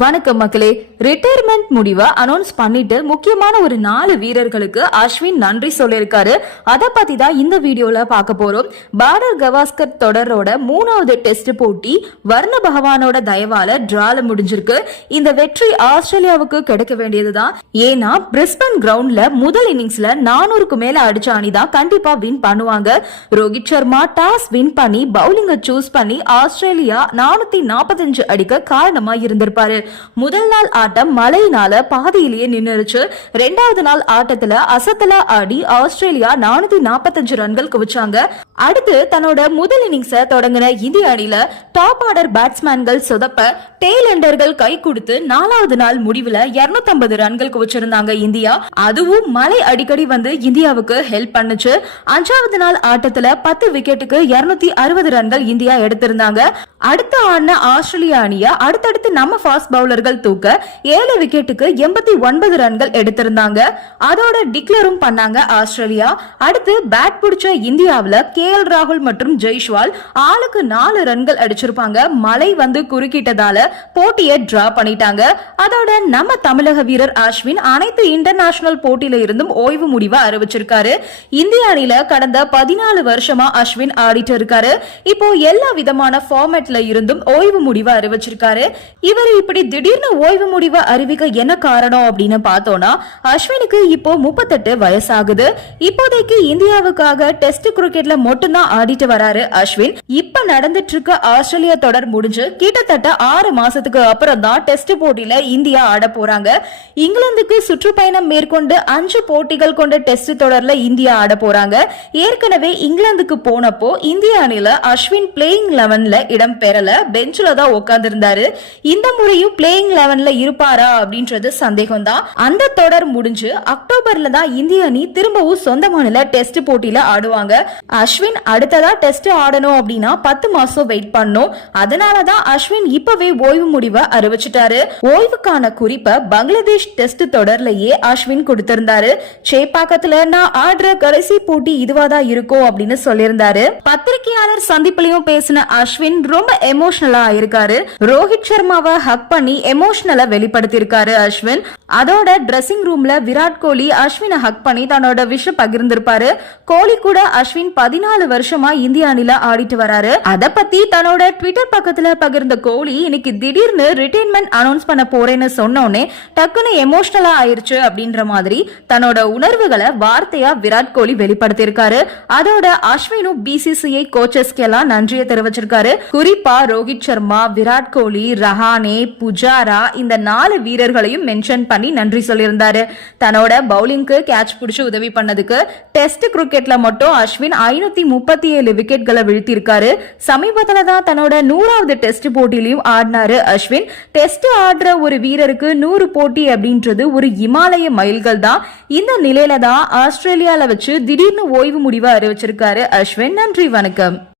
வணக்கம் மக்களே. ரிட்டையர்மெண்ட் முடிவை அனௌன்ஸ் பண்ணிட்டு முக்கியமான ஒரு நாலு வீரர்களுக்கு அஸ்வின் நன்றி சொல்லியிருக்காரு. அதை பத்தி தான் இந்த வீடியோல பார்க்க போறோம். பார்டர் கவாஸ்கர் தொடரோட மூணாவது டெஸ்ட் போட்டி வர்ண பகவானோட தயவால டிரால முடிஞ்சிருக்கு. இந்த வெற்றி ஆஸ்திரேலியாவுக்கு கிடைக்க வேண்டியதுதான். ஏன்னா பிரிஸ்பன் கிரவுண்ட்ல முதல் இன்னிங்ஸ்ல நானூறுக்கு மேல அடிச்ச அணி தான் கண்டிப்பா வின் பண்ணுவாங்க. ரோஹித் சர்மா டாஸ் வின் பண்ணி பவுலிங்க சூஸ் பண்ணி ஆஸ்திரேலியா நானூத்தி நாற்பத்தஞ்சு அடிக்க காரணமா இருந்திருப்பாரு. முதல் நாள் ஆட்டம் மழையினால பாதியிலேயே நின்றுச்சு. ரெண்டாவது நாள் ஆட்டத்துல அசத்தலா ஆடி ஆஸ்திரேலியா நானூத்தி நாற்பத்தஞ்சு ரன்கள் குவிச்சாங்க. அடுத்து தன்னோட முதல் இன்னிங்ஸ தொடங்கின இந்திய அணியில டாப் ஆர்டர் பேட்ஸ்மேன்கள் சொதப்ப டெய்ல் எண்டர்கள் கை கொடுத்து நாலாவது நாள் முடிவுல 250 ரன்கள் குவிச்சிருந்தாங்க இந்தியா. அதுவும் மழை அடிக்கடி வந்து இந்தியாவுக்கு ஹெல்ப் பண்ணுச்சு. அஞ்சாவது நாள் ஆட்டத்துல பத்து விக்கெட்டுக்கு 260 அறுபது ரன்கள் இந்தியா எடுத்திருந்தாங்க. அடுத்த ஆடின ஆஸ்திரேலியா அணியை அடுத்தடுத்து நம்ம ஃபாஸ்ட் பவுலர்கள் தூக்க ஏழு விக்கெட்டுக்கு எண்பத்தி ஒன்பது ரன்கள் எடுத்திருந்தாங்க. அதோட டிக்ளரும் பண்ணாங்க ஆஸ்திரேலியா. அடுத்து பேட் பிடிச்ச இந்தியாவில் கே எல் ராகுல் மற்றும் ஜெய்ஷ்வால் ஆளுக்கு நாலு ரன்கள் அடிச்சிருப்பாங்க. மழை வந்து குறுக்கிட்டதால போட்டியை டிரா பண்ணிட்டாங்க. அதோட நம்ம தமிழக வீரர் அஸ்வின் அனைத்து இன்டர்நேஷனல் போட்டியில இருந்தும் ஓய்வு முடிவை அறிவிச்சிருக்காரு. இந்திய அணியில கடந்த பதினாலு வருஷமா அஸ்வின் ஆடிட்டு இருக்காரு. இப்போ எல்லா விதமான ஃபார்மேட்ல இருந்தும் ஓய்வு முடிவை அறிவிச்சிருக்காரு. இவர் இப்படி திடீர்னு ஓய்வு முடிவை அறிவிக்க என்ன காரணம் அப்படின்னு பார்த்தோம்னா அஸ்வினுக்கு இப்போ முப்பத்தெட்டு வயசாகுது. இப்போதைக்கு இந்தியாவுக்காக டெஸ்ட் கிரிக்கெட்ல மட்டும்தான் ஆடிட்டு வராரு அஸ்வின். இப்ப நடந்துட்டு இருக்க ஆஸ்திரேலியா தொடர் முடிஞ்சு கிட்டத்தட்ட ஆறு மாசத்துக்கு அப்புறம் தான் டெஸ்ட் போட்டியில இந்தியா ஆட போறாங்க. இங்கிலாந்துக்கு சுற்றுப்பயணம் மேற்கொண்டு அஞ்சு போட்டிகள் கொண்ட டெஸ்ட் தொடர்ல இந்தியா ஆட போறாங்க. ஏற்கனவே இங்கிலாந்துக்கு போனப்போ இந்திய அணில அஸ்வின் பிளேயிங் லெவன்ல இடம் பெறல. பெஞ்சில தான் உட்கார்ந்து இருந்தாரு இந்த முறையும் பிளேயிங் லெவன்ல இருப்பாரா அப்படின்றது சந்தேகம் தான் அந்த தொடர் முடிஞ்சு அக்டோபர்ல தான் இந்திய அணி திரும்பவும் சொந்த மாநில டெஸ்ட் போட்டியில ஆடுவாங்க. அஸ்வின் அடுத்ததா டெஸ்ட் ஆடணும் அப்படின்னா பத்து மாசம் வெயிட் பண்ணும். அதனாலதான் அஸ்வின் இப்பவே ஓய்வு முடிவை அறிவிச்சிட்டாரு. ஓய்வுக்கான குறிப்பை பங்களாதேஷ் டெஸ்ட் தொடர்லயே அஸ்வின் கொடுத்திருந்தாரு. சேப்பாக்கத்துல நான் ஆடுற கடைசி போட்டி இதுவாதான் இருக்கும் அப்படின்னு சொல்லியிருந்தாரு. பத்திரிகையாளர் சந்திப்புலயும் பேசின அஸ்வின் ரொம்ப ரொம்ப எமோஷனலா இருக்காரு. ரோஹித் சர்மாவை ஹக் பண்ணி எமோஷனலா வெளிப்படுத்தியிருக்காரு அஸ்வின். அதோட ட்ரெஸ்ஸிங் ரூம்ல விராட் கோலி அஸ்வினை ஹக் பண்ணி தன்னோட விஷ பகிர்ந்திருப்பாரு. கோலி கூட அஸ்வின் பதினாலு வருஷமா இந்திய அணில ஆடிட்டு வராரு. அத பத்தி தன்னோட ட்விட்டர் பக்கத்துல பகிர்ந்த கோலி இன்னைக்கு திடீர்னு ரிட்டைர்மெண்ட் அனௌன்ஸ் பண்ண போறேன்னு சொன்னோடனே டக்குன்னு எமோஷனலா ஆயிருச்சு அப்படின்ற மாதிரி தன்னோட உணர்வுகளை வார்த்தையா விராட் கோலி வெளிப்படுத்தியிருக்காரு. அதோட அஸ்வினும் பிசிசிஐ கோச்சஸ்க்கு எல்லாம் நன்றியை தெரிவிச்சிருக்காரு. குறிப்பா ரோஹித் சர்மா விராட் கோலி ரஹானே புஜாரா இந்த நாலு வீரர்களையும் மென்ஷன் பண்ணி நன்றி சொல்லியிருந்தாரு. தன்னோட பவுலிங்க்கு கேட்ச் பிடிச்சு உதவி பண்ணதுக்கு டெஸ்ட் கிரிக்கெட்ல மட்டும் அஸ்வின் ஐநூத்தி முப்பத்தி ஏழு விக்கெட்களை வீழ்த்தியிருக்காரு. சமீபத்துல தான் தன்னோட நூறாவது டெஸ்ட் போட்டியிலையும் ஆடினாரு அஸ்வின். டெஸ்ட் ஆடுற ஒரு வீரருக்கு நூறு போட்டி அப்படின்றது ஒரு இமாலய மைல்கள் தான். இந்த நிலையில தான் ஆஸ்திரேலியால வச்சு திடீர்னு ஓய்வு முடிவை அறிவிச்சிருக்காரு அஸ்வின். நன்றி வணக்கம்.